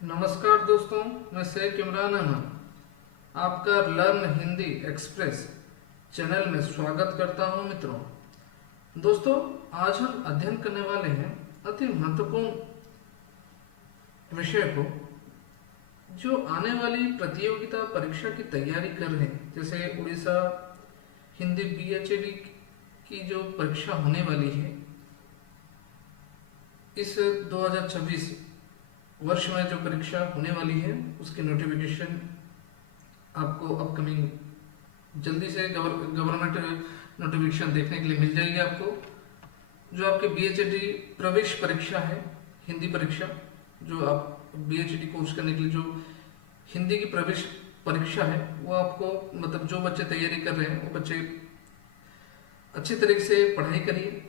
नमस्कार दोस्तों, मैं शेख इमरान अहमद आपका लर्न हिंदी एक्सप्रेस चैनल में स्वागत करता हूं। दोस्तों, आज हम अध्ययन करने वाले हैं अति महत्वपूर्ण विषय को, जो आने वाली प्रतियोगिता परीक्षा की तैयारी कर रहे हैं। जैसे उड़ीसा हिंदी बीएचडी की जो परीक्षा होने वाली है, इस 2026 वर्ष में जो परीक्षा होने वाली है, उसकी नोटिफिकेशन आपको अपकमिंग जल्दी से गवर्नमेंट नोटिफिकेशन देखने के लिए मिल जाएगी। आपको जो आपके बीएचडी प्रवेश परीक्षा है, हिंदी परीक्षा, जो आप बीएचडी कोर्स करने के लिए जो हिंदी की प्रवेश परीक्षा है, वो आपको मतलब जो बच्चे तैयारी कर रहे हैं, वो बच्चे अच्छी तरीके से पढ़ाई करिए।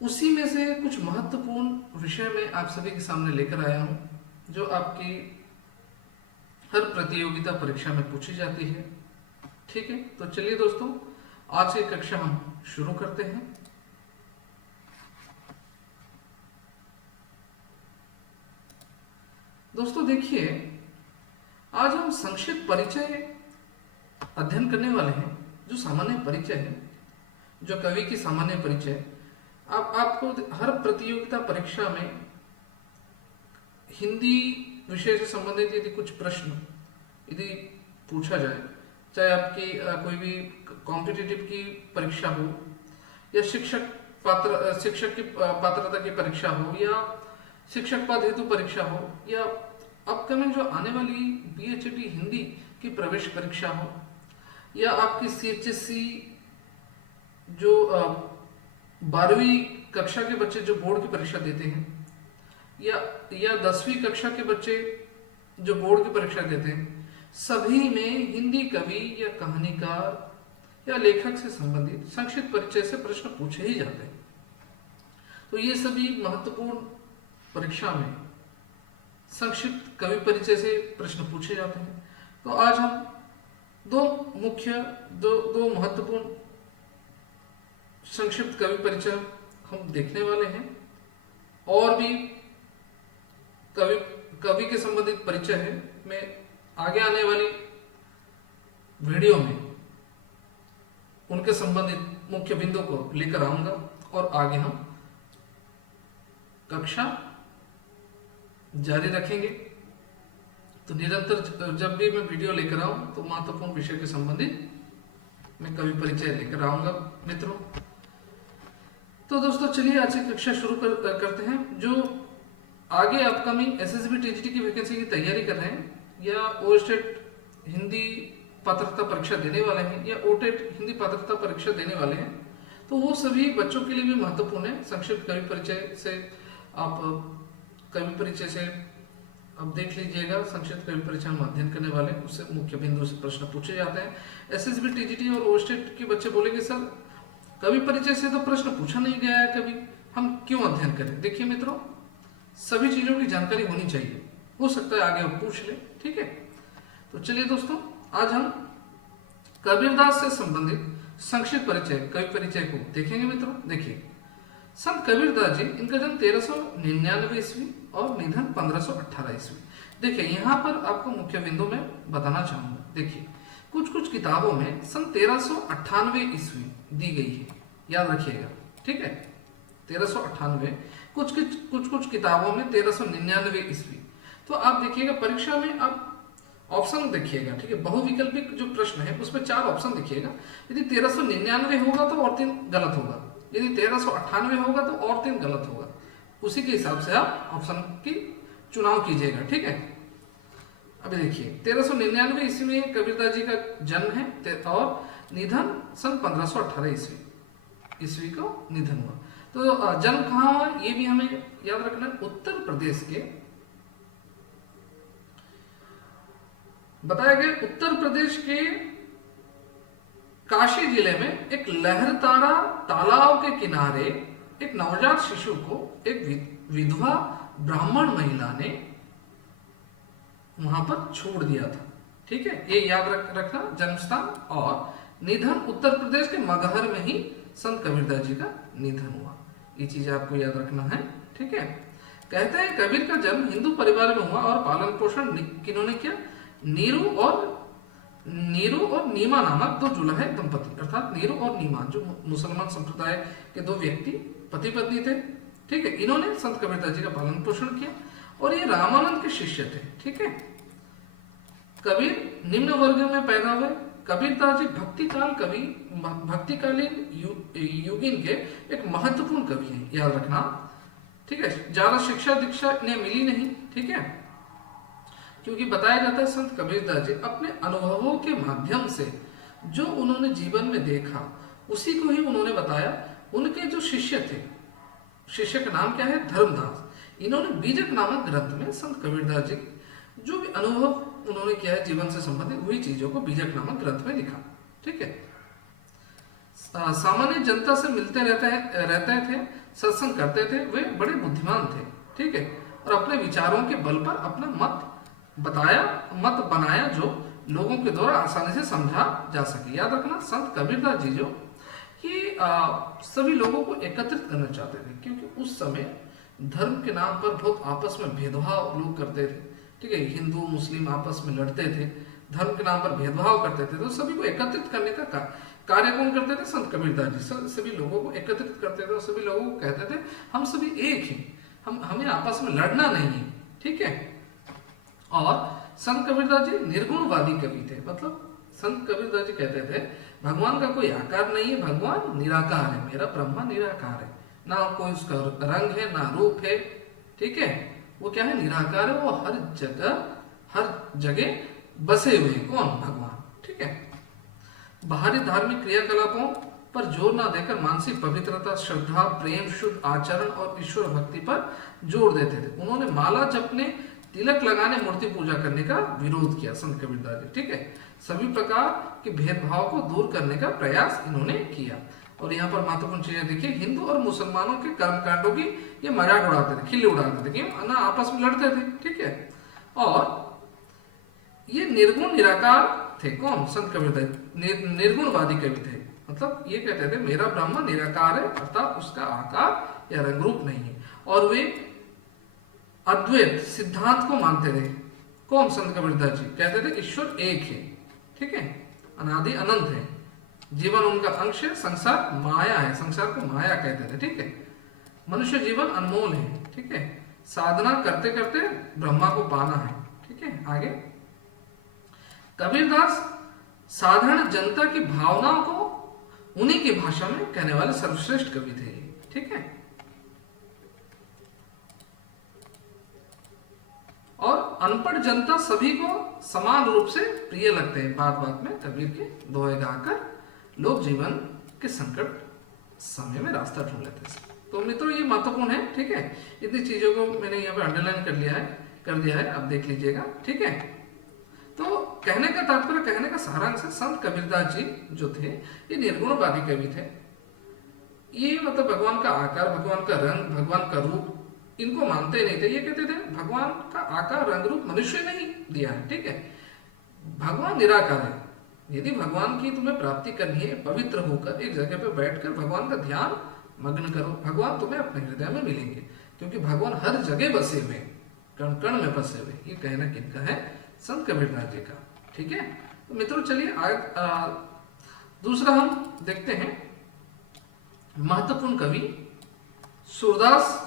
उसी में से कुछ महत्वपूर्ण विषय मैं आप सभी के सामने लेकर आया हूं, जो आपकी हर प्रतियोगिता परीक्षा में पूछी जाती है। ठीक है, तो चलिए दोस्तों, आज की कक्षा हम शुरू करते हैं। दोस्तों देखिए, आज हम संक्षिप्त परिचय अध्ययन करने वाले हैं। जो सामान्य परिचय है, जो कवि की सामान्य परिचय, आपको हर प्रतियोगिता परीक्षा में हिंदी विषय से संबंधित यदि कुछ प्रश्न यदि पूछा जाए, चाहे आपकी कोई भी कॉम्पिटिटिव की परीक्षा हो, या शिक्षक की पात्रता की परीक्षा हो, या शिक्षक पद हेतु परीक्षा हो, या अपकमिंग जो आने वाली बीएचडी हिंदी की प्रवेश परीक्षा हो, या आपकी सीएचएससी जो 12वीं कक्षा के बच्चे जो बोर्ड की परीक्षा देते हैं, या 10वीं कक्षा के बच्चे जो बोर्ड की परीक्षा देते हैं, सभी में हिंदी कवि या कहानीकार या लेखक से संबंधित संक्षिप्त परिचय से प्रश्न पूछे ही जाते हैं। तो ये सभी महत्वपूर्ण परीक्षा में संक्षिप्त कवि परिचय से प्रश्न पूछे जाते हैं। तो आज हम दो महत्वपूर्ण संक्षिप्त कवि परिचय हम देखने वाले हैं। और भी कवि के संबंधित परिचय है, मैं आगे आने वाली वीडियो में उनके संबंधित मुख्य बिंदु को लेकर आऊंगा, और आगे हम कक्षा जारी रखेंगे। तो निरंतर जब भी मैं वीडियो लेकर आऊं, तो महत्वपूर्ण विषय के संबंधित मैं कवि परिचय लेकर आऊंगा मित्रों। तो दोस्तों चलिए आज की कक्षा शुरू करते हैं। जो आगे अपकमिंग एसएसबी टीजीटी की वैकेंसी की तैयारी कर रहे हैं, या ओस्टेट हिंदी पात्रता परीक्षा देने वाले हैं, या ओटेट हिंदी पात्रता परीक्षा देने वाले हैं, तो वो सभी बच्चों के लिए भी महत्वपूर्ण है। संक्षिप्त कवि परिचय से आप कवि परिचय से अब देख लीजिएगा। संक्षिप्त कवि परिचय हम अध्ययन करने वाले, उससे मुख्य बिंदु से प्रश्न पूछे जाते हैं। एसएसबी टीजीटी और ओस्टेट के बच्चे बोलेंगे, सर कवि परिचय से तो प्रश्न पूछा नहीं गया है कभी, हम क्यों अध्ययन करें। देखिए मित्रों, सभी चीजों की जानकारी होनी चाहिए, हो सकता है आगे आप पूछ ले। ठीक है, तो चलिए दोस्तों, आज हम कबीरदास से संबंधित संक्षिप्त परिचय कवि परिचय को देखेंगे। मित्रों देखिए, संत कबीरदास जी, इनका जन्म 1399 ईस्वी और निधन 1518 ईस्वी। देखिए यहाँ पर आपको मुख्य बिंदु में बताना चाहूंगा। देखिए, कुछ किताबों में सन 1398 ईस्वी दी गई है, याद रखिएगा। ठीक है, 1398, कुछ किताबों में 1399 ईस्वी। तो आप देखिएगा परीक्षा में, आप ऑप्शन देखिएगा। ठीक है, बहुविकल्पिक जो प्रश्न है उसमें 4 ऑप्शन देखिएगा। यदि 1399 होगा तो और 3 गलत होगा, यदि 1398 होगा तो और 3 गलत होगा। उसी के हिसाब से आप ऑप्शन की चुनाव कीजिएगा। ठीक है, अभी देखिए 1399 ईस्वी में कबीरदास जी का जन्म है, और निधन सन 1518 ईस्वी को निधन हुआ। तो जन्म कहाँ हुआ ये भी हमें याद रखना है। उत्तर प्रदेश के बताया गया, उत्तर प्रदेश के काशी जिले में एक लहरतारा तालाब के किनारे एक नवजात शिशु को एक विधवा ब्राह्मण महिला ने वहां पर छोड़ दिया था। ठीक है, ये याद रखना जन्म स्थान। और निधन उत्तर प्रदेश के मगहर में ही संत कबीरदास जी का निधन हुआ, ये चीज आपको याद रखना है। ठीक है, कहते हैं कबीर का जन्म हिंदू परिवार में हुआ और पालन पोषण किन्होंने किया? नीरू और नीमा नामक दो जुलाहे दंपति, अर्थात नीरू और नीमा जो मुसलमान संप्रदाय के दो व्यक्ति पति पत्नी थे, ठीक है। इन्होंने संत कबीरदास जी का पालन पोषण किया और ये रामानंद के शिष्य थे, ठीक है। कबीर निम्न वर्ग में पैदा हुए। कबीरदास जी भक्तिकालीन युगीन के एक महत्वपूर्ण कवि हैं, याद रखना, ठीक है। ज्यादा शिक्षा दीक्षा इन्हें मिली नहीं, ठीक है, क्योंकि बताया जाता है संत कबीरदास जी अपने अनुभवों के माध्यम से जो उन्होंने जीवन में देखा उसी को ही उन्होंने बताया। उनके जो शिष्य थे, शिष्य का नाम क्या है? धर्मदास। इन्होंने बीजक नामक ग्रंथ में संत कबीरदास जी जो भी अनुभव उन्होंने किया है जीवन से संबंधित वही चीजों को बीजक नामक ग्रंथ में लिखा, ठीक है। सामान्य जनता से मिलते रहते थे, सत्संग करते थे, वे बड़े बुद्धिमान थे, ठीक है, और अपने विचारों के बल पर अपना मत बनाया जो लोगों के द्वारा आसानी से समझा जा सके। याद रखना संत कबीरदास जी जो कि सभी लोगों को एकत्रित करना चाहते थे, क्योंकि उस समय धर्म के नाम पर बहुत आपस में भेदभाव लोग करते थे, ठीक है। हिंदू मुस्लिम आपस में लड़ते थे, धर्म के नाम पर भेदभाव करते थे, तो सभी को एकत्रित करने का कार्य कौन करते थे? संत कबीरदास जी सभी लोगों को एकत्रित करते थे और सभी लोगों को कहते थे हम सभी एक ही, हमें आपस में लड़ना नहीं है, ठीक है। और संत कबीरदास जी निर्गुणवादी कवि थे, मतलब संत कबीरदास जी कहते थे भगवान का कोई आकार नहीं है, भगवान निराकार है, मेरा ब्रह्मा निराकार है, ना कोई उसका रंग है ना रूप है, ठीक है। वो क्या है? निराकार है, वो हर जगह बसे हुए हैं, कौन? भगवान, ठीक है। बाहरी धार्मिक क्रियाकलापों पर जोर ना देकर मानसिक पवित्रता, श्रद्धा, प्रेम, शुद्ध आचरण और ईश्वर भक्ति पर जोर देते थे। उन्होंने माला जपने, तिलक लगाने, मूर्ति पूजा करने का विरोध किया संत कबीरदास जी, ठीक है। सभी प्रकार के भेदभाव को दूर करने का प्रयास इन्होंने किया। और यहाँ पर महत्वपूर्ण चीजें देखिए, हिंदू और मुसलमानों के कर्मकांडों की ये मजाक उड़ाते थे, खिल्ली उड़ाते थे, क्यों ना आपस में लड़ते थे, ठीक है। और ये निर्गुण निराकार थे, कौन? संत कबीरदास निर्गुणवादी कवि थे, मतलब ये कहते थे मेरा ब्रह्म निराकार है, अर्थात उसका आकार या रंग रूप नहीं है। और वे अद्वैत सिद्धांत को मानते थे, कौन? संत कबीरदास जी कहते थे ईश्वर एक है, ठीक है, अनादि अनंत है, जीवन उनका अंश है, संसार माया है, संसार को माया कहते थे, ठीक है। मनुष्य जीवन अनमोल है, ठीक है, साधना करते करते ब्रह्मा को पाना है, ठीक है। आगे कबीरदास साधारण जनता की भावनाओं को उन्हीं की भाषा में कहने वाले सर्वश्रेष्ठ कवि थे, ठीक है। और अनपढ़ जनता सभी को समान रूप से प्रिय लगते हैं। बात बात में कबीर के दोहे गाकर लोग जीवन के संकट समय में रास्ता ढूंढ लेते हैं। तो मित्रों ये महत्वपूर्ण है, ठीक है। इतनी चीजों को मैंने यहाँ पे अंडरलाइन कर दिया है, अब देख लीजिएगा, ठीक है। तो कहने का तात्पर्य, कहने का सारांश है, संत कबीरदास जी जो थे ये निर्गुणवादी कवि थे। ये मतलब भगवान का आकार, भगवान का रंग, भगवान का रूप इनको मानते नहीं थे। ये कहते थे भगवान का आकार रंग रूप मनुष्य ने ही दिया है, ठीक है, भगवान निराकार है। यदि भगवान की तुम्हें प्राप्ति करनी है, पवित्र होकर एक जगह पे बैठकर भगवान का ध्यान मग्न करो, भगवान तुम्हें अपने हृदय में मिलेंगे, क्योंकि भगवान हर जगह बसे हुए, कण कण में बसे हुए। ये कहना किनका है? संत कबीरदास जी का, ठीक है। तो मित्रों चलिए दूसरा हम देखते हैं महत्वपूर्ण कवि सूरदास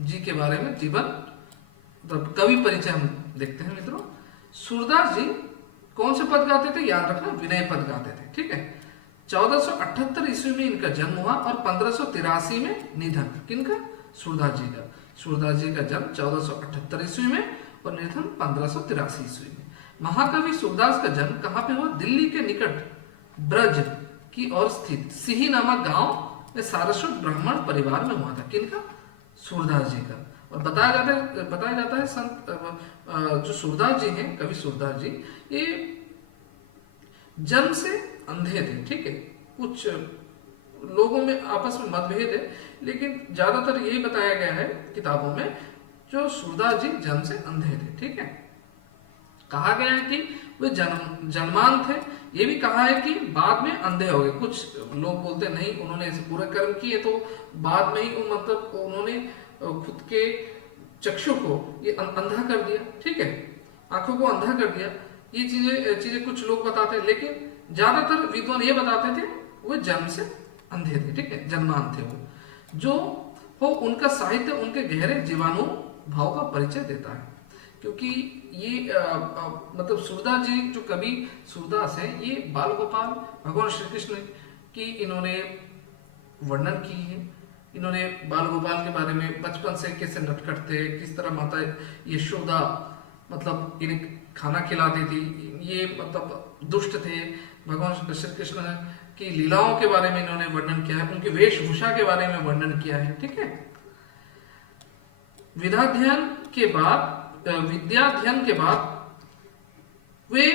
जी के बारे में, जीवन कवि परिचय हम देखते हैं। मित्रों सूरदास जी कौन से पद गाते थे? याद रखना, विनय पद गाते थे, ठीक है। 1478 ईस्वी में इनका जन्म हुआ और 1583 में निधन। किनका? सूरदास जी का। सूरदास जी का जन्म 1478 ईस्वी में और निधन 1583 ईस्वी में। महाकवि सूरदास का जन्म कहाँ पे हुआ? दिल्ली के निकट ब्रज की ओर स्थित सिही नामक गांव में सारस्वत ब्राह्मण परिवार में हुआ था। किनका? सूरदास जी का। और बताया जाता है संत जो सूरदास जी हैं, कवि सूरदास जी, ये जन्म से अंधे थे, ठीक है। कुछ लोगों में आपस में मतभेद है, लेकिन ज्यादातर यही बताया गया है किताबों में जो सूरदास जी जन्म से अंधे थे, ठीक है। कहा गया है कि वे जन्मान थे, ये भी कहा है कि बाद में अंधे हो गए। कुछ लोग बोलते नहीं, उन्होंने ऐसे पूरे कर्म किए तो बाद में ही मतलब उन्होंने खुद के चक्षु को ये अंधा कर दिया, ठीक है, आंखों को अंधा कर दिया। ये चीजें कुछ लोग बताते हैं, लेकिन ज्यादातर विद्वान ये बताते थे वो जन्म से अंधे थे, ठीक है, जन्मान थे वो। जो हो उनका साहित्य उनके गहरे जीवाणु भाव का परिचय देता है, क्योंकि ये मतलब सूरदास जी जो कवि सूरदास हैं, ये बाल गोपाल भगवान श्री कृष्ण की इन्होंने वर्णन की है। इन्होंने बाल गोपाल के बारे में बचपन से कैसे नटखट थे, किस तरह माता यशोदा मतलब इन्हें खाना खिलाती थी, ये मतलब दुष्ट थे। भगवान श्री कृष्ण की लीलाओं के बारे में इन्होंने वर्णन किया है, उनकी वेशभूषा के बारे में वर्णन किया है, ठीक है। विद्याध्ययन के बाद वे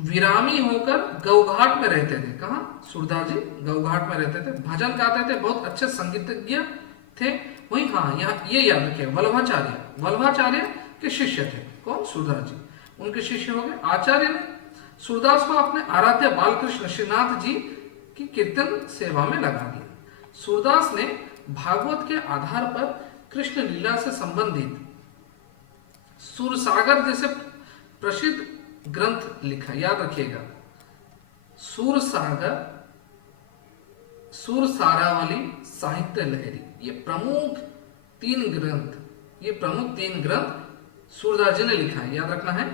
विरामी होकर गौघाट में रहते थे। कहाँ? सूरदास जी गौघाट में रहते थे, भजन गाते थे, बहुत अच्छे संगीतज्ञ थे। वही हाँ, यहाँ ये याद रखिए, वल्लभाचार्य के शिष्य थे। कौन? सूरदास जी, उनके शिष्य हो गए। आचार्य ने सूरदास को अपने आराध्य बालकृष्ण श्रीनाथ जी की कीर्तन सेवा में लगा दिया। सूरदास ने भागवत के आधार पर कृष्ण लीला से संबंधित सूरसागर जैसे प्रसिद्ध ग्रंथ लिखा। याद रखिएगा, सूरसागर, सूरसारावली, साहित्य लहरी, ये प्रमुख तीन ग्रंथ सूरदास जी ने लिखा है, याद रखना है।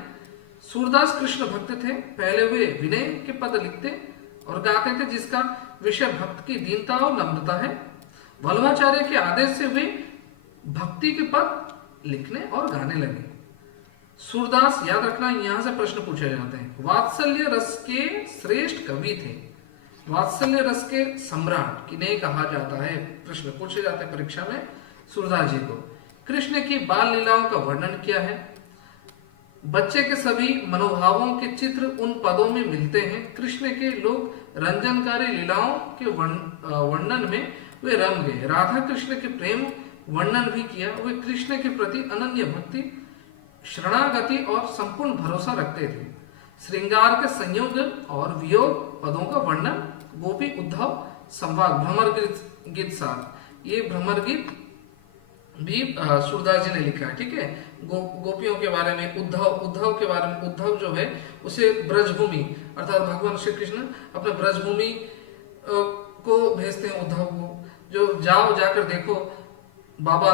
सूरदास कृष्ण भक्त थे। पहले वे विनय के पद लिखते और गाते थे, जिसका विषय भक्त की दीनता और नम्रता है। वल्लभाचार्य के आदेश से वे भक्ति के पद लिखने और गाने लगे। सूरदास, याद रखना, यहां से प्रश्न पूछे जाते हैं। वात्सल्य रस के श्रेष्ठ कवि थे, वात्सल्य रस के सम्राट किन्हें कहा जाता है, प्रश्न पूछे जाते हैं परीक्षा में। सूरदास जी को। कृष्ण की बाल लीलाओं का वर्णन किया है। बच्चे के सभी मनोभावों के चित्र उन पदों में मिलते हैं। कृष्ण के लोक रंजनकारी लीलाओं के वर्णन में वे रम गए। राधा कृष्ण के प्रेम वर्णन भी किया। वे कृष्ण के प्रति अनन्य भक्ति, शरणागति और संपूर्ण भरोसा रखते थे। श्रृंगार के संयोग और वियोग पदों का वर्णन, गोपी उद्धव संवाद, भ्रमर गीत साथ, ये भ्रमर गीत भी सूरदास जी ने लिखा है, ठीक है। गोपियों के बारे में, उद्धव के बारे में, उद्धव जो है उसे ब्रजभूमि अर्थात भगवान श्री कृष्ण अपने ब्रजभूमि को भेजते हैं उद्धव को, जो जाकर देखो बाबा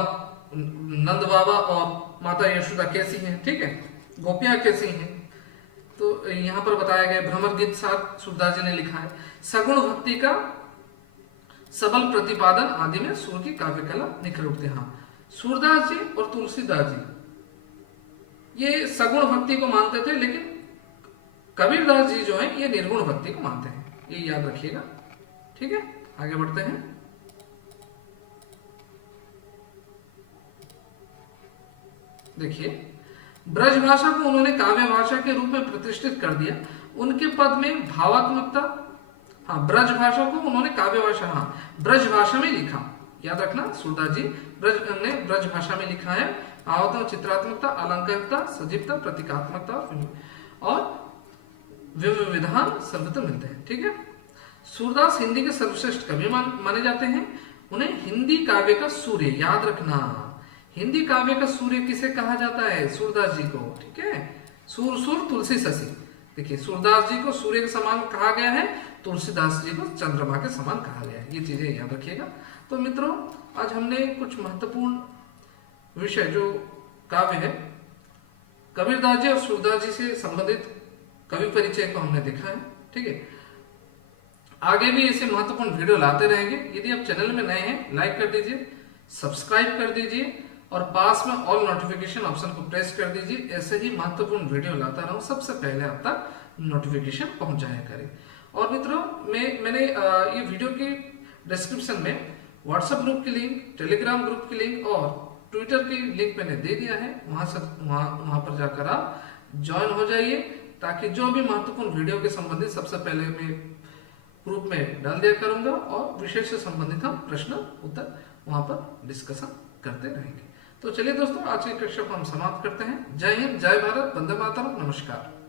नंद बाबा और माता यशोदा कैसी हैं, ठीक है, गोपियां कैसी हैं। तो यहाँ पर बताया गया। भ्रमर गीत साथ सूरदास जी ने लिखा है। सगुण भक्ति का सबल प्रतिपादन आदि में सूर की काव्य कला निखर उठते हैं। हाँ, सूरदास जी और तुलसीदास जी ये सगुण भक्ति को मानते थे, लेकिन कबीरदास जी जो है ये निर्गुण भक्ति को मानते हैं, ये याद रखिएगा, ठीक है। आगे बढ़ते हैं। देखिए, ब्रज भाषा को उन्होंने काव्य भाषा के रूप में प्रतिष्ठित कर दिया। उनके पद में भावात्मकता, हाँ, ब्रज भाषा को उन्होंने काव्य भाषा, हाँ, ब्रज भाषा में लिखा। याद रखना, सूरदास जी ब्रज भाषा में लिखा है। भावात्मक, चित्रात्मकता, अलंकारिकता, सजीवता, प्रतीकात्मकता और विधान सर्वत्र मिलते हैं, ठीक है। सूरदास हिंदी के सर्वश्रेष्ठ कवि माने जाते हैं। उन्हें हिंदी काव्य का सूर्य, याद रखना, हिंदी काव्य का सूर्य किसे कहा जाता है? सूरदास जी को, ठीक है। सूर तुलसी शशि। देखिए, सूरदास जी को सूर्य के समान कहा गया है, तुलसीदास जी को चंद्रमा के समान कहा गया है। ये चीजें याद रखिएगा। तो मित्रों, आज हमने कुछ महत्वपूर्ण विषय जो काव्य है, कबीरदास जी और सूरदास जी से संबंधित कवि परिचय को हमने देखा है, ठीक है। आगे भी ऐसे महत्वपूर्ण वीडियो लाते रहेंगे। यदि आप चैनल में नए हैं, लाइक कर दीजिए, सब्सक्राइब कर दीजिए और पास में ऑल नोटिफिकेशन ऑप्शन को प्रेस कर दीजिए। ऐसे ही महत्वपूर्ण वीडियो लाता रहूं, सबसे पहले आप तक नोटिफिकेशन पहुंच जाया करे। और मित्रों, मैंने ये वीडियो की डिस्क्रिप्शन में व्हाट्सएप ग्रुप की लिंक, टेलीग्राम ग्रुप की लिंक और ट्विटर की लिंक मैंने दे दिया है। वहां पर जाकर आप ज्वाइन हो जाइए, ताकि जो भी महत्वपूर्ण वीडियो के संबंधित सबसे पहले मैं ग्रुप में डाल दिया करूंगा और विषय से संबंधित हम प्रश्न उत्तर वहां पर डिस्कशन करते रहेंगे। तो चलिए दोस्तों, आज की कक्षा को हम समाप्त करते हैं। जय हिंद, जय भारत, वंदे मातरम, नमस्कार।